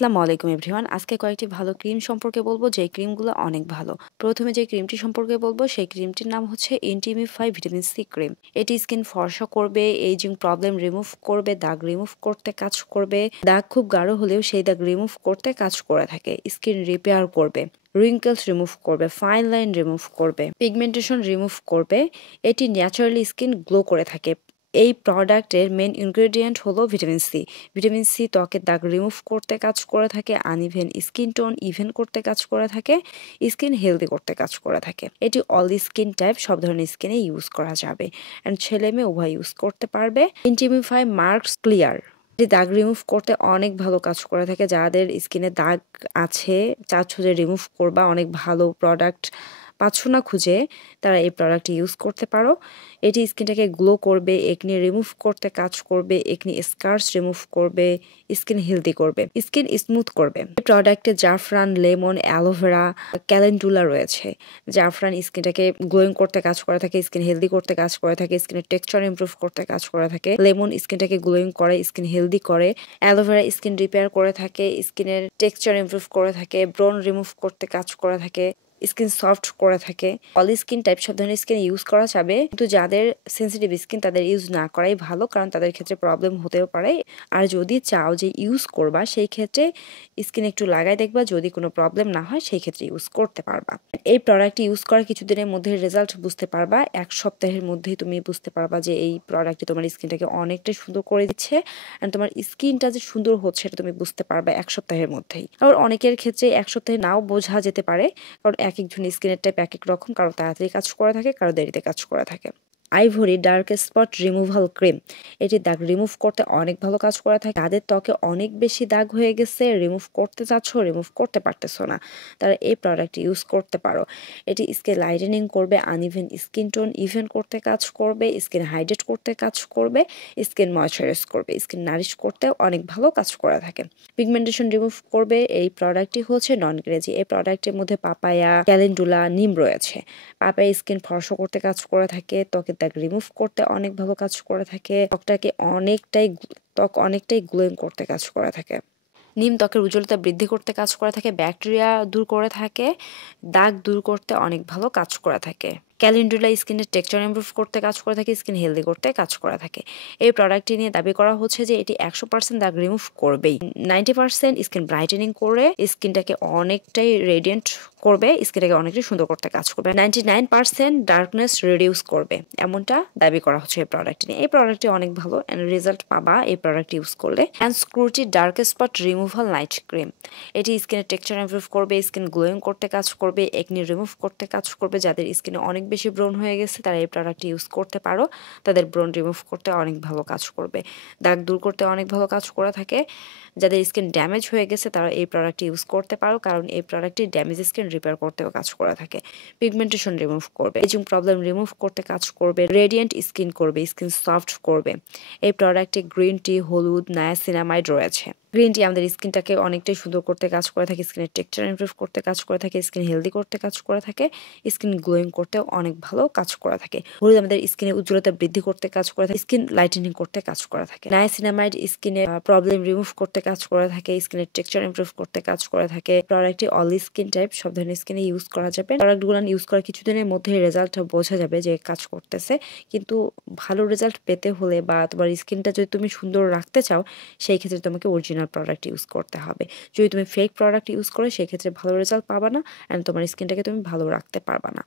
আসসালামু আলাইকুম এভরিওয়ান। আজকে কয়েকটি ভালো ক্রিম সম্পর্কে বলবো যে ক্রিমগুলো অনেক ভালো। প্রথমে যে ক্রিমটি সম্পর্কে বলবো সেই ক্রিমটির নাম হচ্ছে ইন্টিমিফাই ভিটামিন সি ক্রিম। এটি স্কিন ফর্সা করবে, এইজিং প্রবলেম রিমুভ করবে, দাগ রিমুভ করতে কাজ করবে। দাগ খুব গাঢ় হলেও সেই দাগ রিমুভ করতে কাজ করে থাকে। স্কিন রিপেয়ার করবে, রিঙ্কেলস রিমুভ করবে, ফাইন লাইন রিমুভ করবে, পিগমেন্টেশন রিমুভ করবে। এটি ন্যাচারালি স্কিন গ্লো করে থাকে। এই প্রোডাক্টের মেন ইনগ্রেডিয়েন্ট হলো ভিটামিন সি। ভিটামিন সি ত্বকের দাগ রিমুভ করতে কাজ করে থাকে, আনইভেন স্কিন টোন ইভেন করতে কাজ করে থাকে, স্কিন হেলদি করতে কাজ করে থাকে। এটি অল স্কিন টাইপ, সব ধরনের স্কিনে ইউজ করা যাবে অ্যান্ড ছেলে মেয়ে উভয় ইউজ করতে পারবে। ইন্টিমিফাই মার্কস ক্লিয়ার এটি দাগ রিমুভ করতে অনেক ভালো কাজ করে থাকে। যাদের স্কিনে দাগ আছে, চাচ্ছ যে রিমুভ করবা, অনেক ভালো প্রোডাক্ট পাচ্ছ না খুঁজে, তারা এই প্রোডাক্টটি ইউজ করতে পারো। এটি স্কিনটাকে গ্লো করবে, একনি রিমুভ করতে কাজ করবে, একনি স্কার্স রিমুভ করবে, স্কিন হেলদি করবে, স্কিন স্মুথ করবে। এই প্রোডাক্টে জাফরান, লেমন, অ্যালোভেরা, ক্যালেন্ডুলা রয়েছে। জাফরান স্কিনটাকে গ্লোয়িং করতে কাজ করে থাকে, স্কিন হেলদি করতে কাজ করে থাকে, স্কিনের টেক্সচার ইমপ্রুভ করতে কাজ করে থাকে। লেমন স্কিনটাকে গ্লোয়িং করে, স্কিন হেলদি করে। অ্যালোভেরা স্কিন রিপেয়ার করে থাকে, স্কিনের টেক্সচার ইমপ্রুভ করে থাকে, ব্রন রিমুভ করতে কাজ করে থাকে, স্কিন সফট করে থাকে। অল স্কিন টাইপ, সব ধরনের স্কিন ইউজ করা যাবে, কিন্তু যাদের সেন্সিটিভ স্কিন তাদের ইউজ না করাই ভালো, কারণ তাদের ক্ষেত্রে প্রবলেম হতেও পারে। আর যদি চাও যে ইউজ করবা, সেই ক্ষেত্রে স্কিন একটু লাগাই দেখবা, যদি কোনো প্রবলেম না হয় সেই ক্ষেত্রে ইউজ করতে পারবা। এই প্রোডাক্টটি ইউজ করার কিছুদিনের মধ্যে রেজাল্ট বুঝতে পারবা। 1 সপ্তাহের মধ্যেই তুমি বুঝতে পারবা যে এই প্রোডাক্টটি তোমার স্কিনটাকে অনেকটাই সুন্দর করে দিচ্ছে, অ্যান্ড তোমার স্কিনটা যে সুন্দর হচ্ছে এটা তুমি বুঝতে পারবা 1 সপ্তাহের মধ্যেই। আবার অনেকের ক্ষেত্রে 1 সপ্তাহে নাও বোঝা যেতে পারে, কারণ এক একজন স্কিনের টাইপ এক এক রকম, কারো তাড়াতাড়ি কাজ করে থাকে, কারো দেরিতে কাজ করে থাকে। Ivory dark spot removal cream, এটি দাগ রিমুভ করতে অনেক ভালো কাজ করে থাকে। তাদের ত্বকে অনেক বেশি দাগ হয়ে গেছে, রিমুভ করতে চাচ্ছ, রিমুভ করতে পারতেছো না, তারা এই প্রোডাক্ট ইউজ করতে পারো। এটি স্কিন লাইটেনিং করবে, আনইভেন স্কিন টোন ইভেন করতে কাজ করবে, স্কিন হাইড্রেট করতে কাজ করবে, স্কিন ময়শ্চারাইজ করবে, স্কিন নারিশ করতে অনেক ভালো কাজ করে থাকে। পিগমেন্টেশন রিমুভ করবে। এই প্রোডাক্টটি হচ্ছে নন গ্রেজি। এই প্রোডাক্টের মধ্যে পাপায়া, ক্যালেন্ডুলা, নিম রয়েছে। পাপায়া স্কিন ফর্সা করতে কাজ করে থাকে, ত্বকের দাগ রিমুভ করতে অনেক ভালো কাজ করে থাকে, ত্বক অনেকটাই গ্লোয়িং করতে কাজ করে থাকে। নিম ত্বকের উজ্জ্বলতা বৃদ্ধি করতে কাজ করে থাকে, ব্যাকটেরিয়া দূর করে থাকে, দাগ দূর করতে অনেক ভালো কাজ করে থাকে। ক্যালেন্ডুলা স্কিনের টেক্সচার ইমপ্রুভ করতে কাজ করে থাকে, স্কিন হেলদি করতে কাজ করে থাকে। এই প্রোডাক্টটি নিয়ে দাবি করা হচ্ছে যে এটি 100% দাগ রিমুভ করবেই, 90% স্কিন ব্রাইটেনিং করে স্কিনটাকে অনেকটাই রেডিয়েন্ট করবে, স্কিনটাকে অনেকটাই সুন্দর করতে কাজ করবে, 99% ডার্কনেস রিডিউস করবে, এমনটা দাবি করা হচ্ছে এই প্রোডাক্টটি নিয়ে। এই প্রোডাক্টটি অনেক ভালো অ্যান্ড রেজাল্ট পাবা এই প্রোডাক্ট ইউজ করলে। অ্যান্ড স্ক্রুটি dark spot removal night cream, এটি স্কিনের টেক্সচার ইমপ্রুভ করবে, স্কিন গ্লোয়িং করতে কাজ করবে, একনি রিমুভ করতে কাজ করবে। যাদের স্কিনে অনেক বেশি ব্রণ হয়ে গেছে তারা এই প্রোডাক্টটি ইউজ করতে পারো, তাদের ব্রণ রিমুভ করতে অনেক ভালো কাজ করবে, দাগ দূর করতে অনেক ভালো কাজ করে থাকে। যাদের স্কিন ড্যামেজ হয়ে গেছে তারা এই প্রোডাক্টটি ইউজ করতে পারো, কারণ এই প্রোডাক্টটি ড্যামেজ স্কিন রিপেয়ার করতেও কাজ করে থাকে। পিগমেন্টেশন রিমুভ করবে, এজিং প্রবলেম রিমুভ করতে কাজ করবে, রেডিয়েন্ট স্কিন করবে, স্কিন সফট করবে। এই প্রোডাক্টে গ্রিন টি, হলুদ, নায়াসিনামাইড রয়েছে। গ্রিন টি আমাদের স্কিনটাকে অনেকটাই সুন্দর করতে কাজ করে থাকে, স্কিনের টেক্সচার ইমপ্রুভ করতে কাজ করে থাকে, স্কিন হেলদি করতে কাজ করে থাকে, স্কিন গ্লোয়িং করতেও অনেক ভালো কাজ করে থাকে। হলুদ আমাদের স্কিনের উজ্জ্বলতা বৃদ্ধি করতে কাজ করে থাকে, স্কিন লাইটেনিং করতে কাজ করে থাকে। নায়াসিনামাইড স্কিনের প্রবলেম রিমুভ করতে কাজ করে থাকে, স্কিনের টেক্সচার ইমপ্রুভ করতে কাজ করে থাকে। প্রোডাক্টটি অল স্কিন টাইপ, সব ধরনের স্কিনে ইউজ করা যাবে। প্রোডাক্টগুলো ইউজ করার কিছুদিনের মধ্যে রেজাল্টটা বোঝা যাবে যে কাজ করতেছে, কিন্তু ভালো রেজাল্ট পেতে হলে বা তোমার স্কিনটা যদি তুমি সুন্দর রাখতে চাও সেই ক্ষেত্রে তোমাকে অরিজিনাল প্রোডাক্ট ইউজ করতে হবে। যদি তুমি ফেক প্রোডাক্ট ইউজ করো সেই ক্ষেত্রে ভালো রেজাল্ট পাবা না, অ্যান্ড তোমার স্কিনটাকে তুমি ভালো রাখতে পারবা না।